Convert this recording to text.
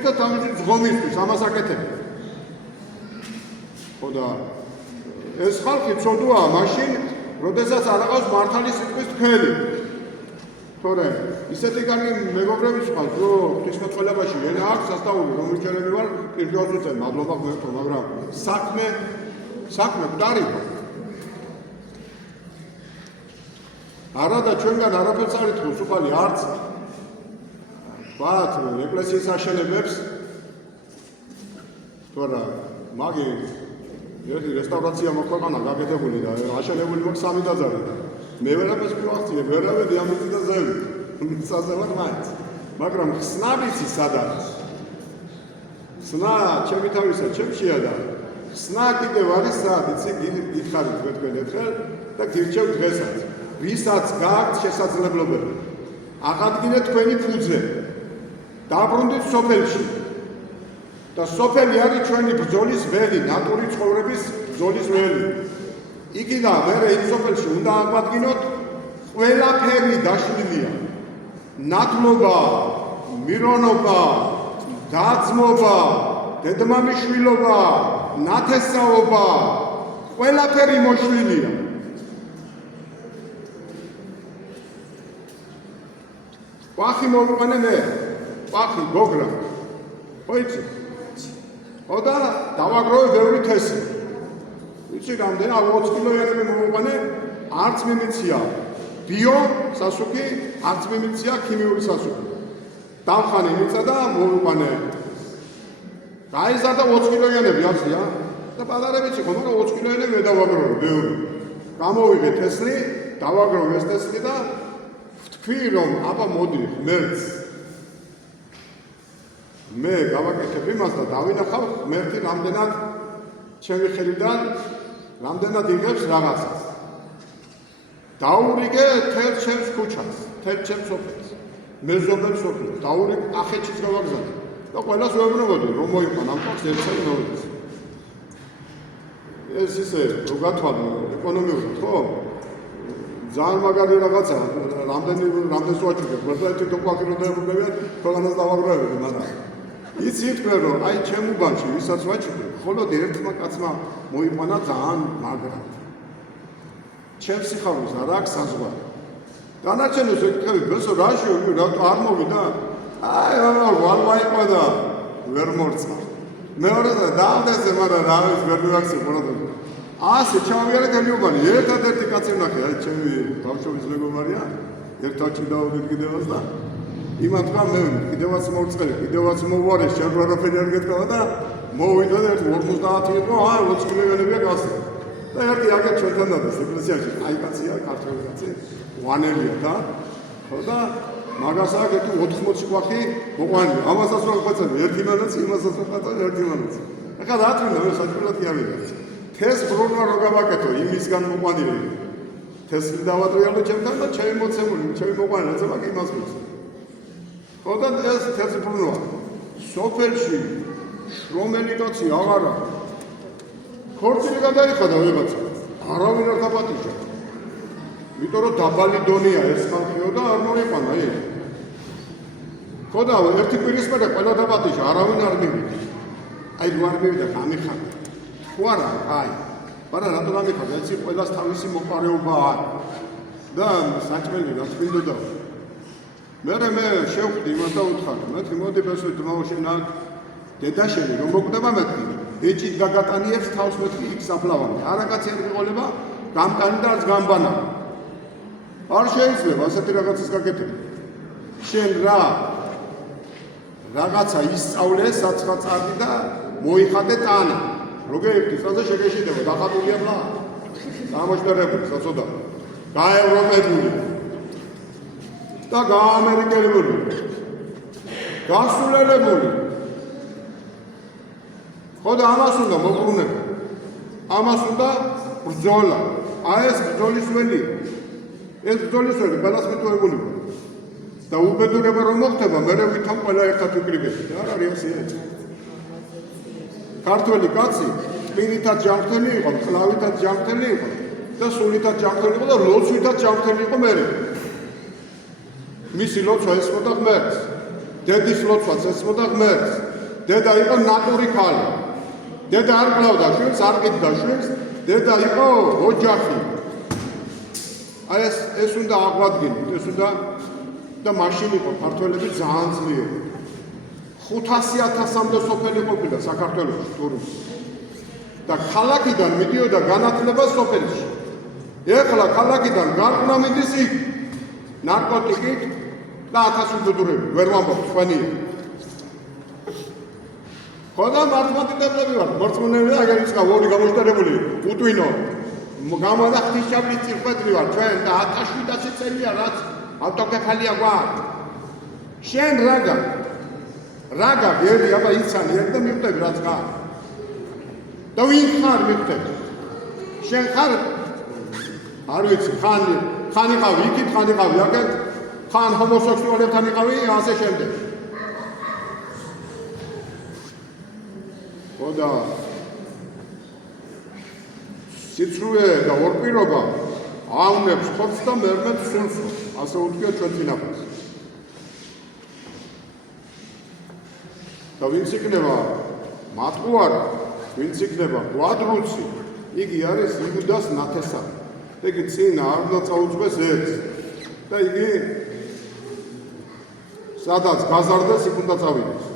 თვითონ თავისი ზღომისთვის ამას აკეთებ. ხო და ეს ხალხი ცოდვაა მაშინ, როდესაც არ აქვს მართალი სიტყვის თქვენი. თორე ისეთი კარგი მეგობრები ვიყავთ, რომ ღვთისმეტყველებაში ენა აქვს სასწაული, რომლითელები ვარ, პირდაპირ უწევ, მადლობა გმერთო, მაგრამ საქმე მკვდარია. არადა ჩვენგან არაფერს არ ითხოვს უყალი არც. ვთქვათ, ეკლესიის აშენებებს, თორე მაგი ერთი რესტავრაცია მოყვანა გაკეთებული და აშენებული მოქვს 3 დაძაბი. მე ვერაფერს მივახციე, ვერავედი ამით და ზევი. საზევად მაინც. მაგრამ ხსნა ვიცი სად არის. ხსნა ჩემი თავისა ჩემშია და ხსნა კიდევ არის სად იცი გითხარით თქვენ ერთხელ და გირჩევ დღესაც. ვისაც გააქვთ შესაძლებლობები. აღადგინეთ თქვენი ფუძე. დაბრუნდით სოფელში. და სოფელი არის ჩვენი ბრძოლის ველი, ნატური ცხოვრების ბრძოლის ველი. იქიდან მერე იმ სოფელში უნდა აღვადგინოთ ყველაფერი დაშლილია. ნათლობა, მირონობა, დაძმობა, დედმამიშვილობა, ნათესაობა, ყველაფერი მოშლილია. ვახი მოვიყვანე მე, ვახი გოგრა. ხო იცი? ხო და დავაგროვე ბევრი თესი. ვიცი რამდენი 20 კილოიანები მოვიყვანე, არც მიმიცია ბიო სასუქი, არც მიმიცია ქიმიური სასუქი. დამხანი მიწა და მოვიყვანე. გაიზარდა 20 კილოიანები ახსია და პატარებიც იყო, მაგრამ 20 კილოიანები მე დავაგროვე ბევრი. გამოვიღე თესლი, დავაგროვე ეს თესლი და ვთქვი რომ აბა მოდი ღმერთს მე გავაკეთებ იმას და დავინახავ ღმერთი რამდენად ჩემი ხელიდან რამდენად იღებს რაღაცას. დაურიგე თელ ჩემს ქუჩას, თელ ჩემს სოფელს, მეზობელ სოფელს, დაურიგე კახეთშიც გავაგზავნე და ყველას ვეუბნებოდი რომ მოიყვან ამ ხალხს ერთ-ერთი ნორმის. ეს ისე რო გათვალო ეკონომიურად, ხო? ძალიან მაგარი რაღაცა, რამდენს ვაჭრობ, მაგრამ თვითონ კვაკიროდაებობებიან, ქვეყანას დავაგროვებდი, მაგრამ იცი თქვენ რომ აი ჩემ უბანში ვისაც ვაჭრობ, მხოლოდ ერთმა კაცმა მოიყვანა ძალიან მაგრად. ჩემს სიხარულს არ აქვს საზღვარი. დანარჩენებს ეკითხები, ბესო რა შეუძლია, რატო არ მოვიდა? აი, ვარ მაიყვანა, ვერ მორწა. მეორეზე დაამტესე, მაგრამ რა ვიცი, ვერ მივაქცე ყურადღება. ასე ჩავიარე თელიუბანი, ერთადერთი კაცი ვნახე, აი ჩემი ბავშვობის მეგობარია, ერთად დავდივ კიდევაც და იმან თქვა მე კიდევაც მოვწყელი, კიდევაც მოვარე, შენ რაფერი არ გეთქვა და მოვიდა და ერთი 50 იყო, 20 კილოიანებია გასწრა. და ერთი აგერ ჩვენთან დადეს ეკლესიაში, აი კაცია, ქართველი კაცი, ვანელია და ხო და მაგას აგერ თუ 80 კვახი მოყვანილი, ამასაც რო ხოცები, ერთი მანაც, იმასაც რო ხოცები, ერთი მანაც. ახლა რა თქმა უნდა, საჭიროა ავიღე. თეს ბრუნვა რო გავაკეთო იმისგან მოყვანილი. თესლი დავატრიალო ჩემთან და ჩემი მოცემული, ჩემი მოყვანილი ეცემა კი იმას მის. ხო და ეს თესლი ბრუნვა. სოფელში შრომელი კაცი აღარა. ქორწილი გადაიხადა ვიღაცა. არავინ არ დაპატიჟა. იმიტომ რომ დაბალი დონია ეს ხალხიო და არ მოიყვანა ეს. ხო და ერთი პირისპირა ყველა დაპატიჟა, არავინ არ მივიდა. აი რო არ მივიდა, გამიხარდა. ხო არა, აი. მაგრამ რატო გამიხარდა? ეს ყველას თავისი მოყარეობა აქვს. და საჭმელი რა თქინდოდა. მე შევხვდი იმას და უთხარი, მეთქი მოდი ბესო დმაუშენა დედაშენი რომ მოკვდება მეთქი. ეჭით გაგატანიებს თავს მეთქი იქ საფლავამდე. არაკაცი არ იყოლება, გამტანი და არც გამბანა. არ შეიძლება ასეთი რაღაცის გაკეთება. შენ რაღაცა ისწავლე საცხაწარდი და მოიხადე ტანა. როგორი ისწავლე შეგეშიდება დახატულია ბლა. გამოშტერებული საწოდა. გაევროპებული. და გაამერიკელებული. გასულელებული. ხო და ამას უნდა მოყრუნება. ამას უნდა ბრძოლა. აი ეს ბრძოლის ველი. ეს ბრძოლის ველი ყველას მიტოვებული. და უბედურება რომ მოხდება, მე ვითომ ყველა ერთად ვიკრიბებით. არ არის ასე. ქართველი კაცი ტვინითად ჯანმრთელი იყო, ხლავითად ჯანმრთელი იყო და სულითად ჯანმრთელი იყო და ლოცვითად ჯანმრთელი იყო მე. მისი ლოცვა ესმოდა ღმერთს. დედის ლოცვაც ესმოდა ღმერთს. დედა იყო ნატური ქალი. დედა არ გლავდა შვილს, არ ყიდდა შვილს, დედა იყო ოჯახი. აი ეს უნდა აღვადგინოთ, ეს უნდა და მაშინ იყო ქართველები ძალიან ძლიერი. 500,000-მდე სოფელი ყოფილა საქართველოში ტურიზმი. და ქალაქიდან მიდიოდა განათლება სოფელში. ეხლა ქალაქიდან გარკვნა მიდის იქ ნარკოტიკით და 1000 უბედურები, ვერ ვამბობ სხვანია. ხოდა მართლმადიდებლები ვართ, მორწმუნეები აგერ იწყა ორი გამოშტერებული, უტვინო. გამოდა ღვთისმშობლის წირკვეთრი ვარ ჩვენ და 1700 წელია რაც ავტოკეფალია გვაქვს. შენ რა გერი აბა იცანი ერთ და მივხვდები რაც გაქვს. და ვინ ხარ მივხვდები? შენ ხარ არ ვიცი, ხან იყავი იქით, ხან იყავი აქეთ, ხან ჰომოსექსუალებთან იყავი, ასე შემდეგ. ხოდა სიცრუე და ორპირობა ავნებს ხორცს და მერმებს სულს, ასე უთქვია ჩვენ წინაპარს. და ვინც იქნება მატყუარი, ვინც იქნება კვადრუცი, იგი არის იუდას ნათესავი. იგი წინა არ უნდა წაუძღვეს ერთს და იგი სადაც გაზარდეს იქ უნდა წავიდეს.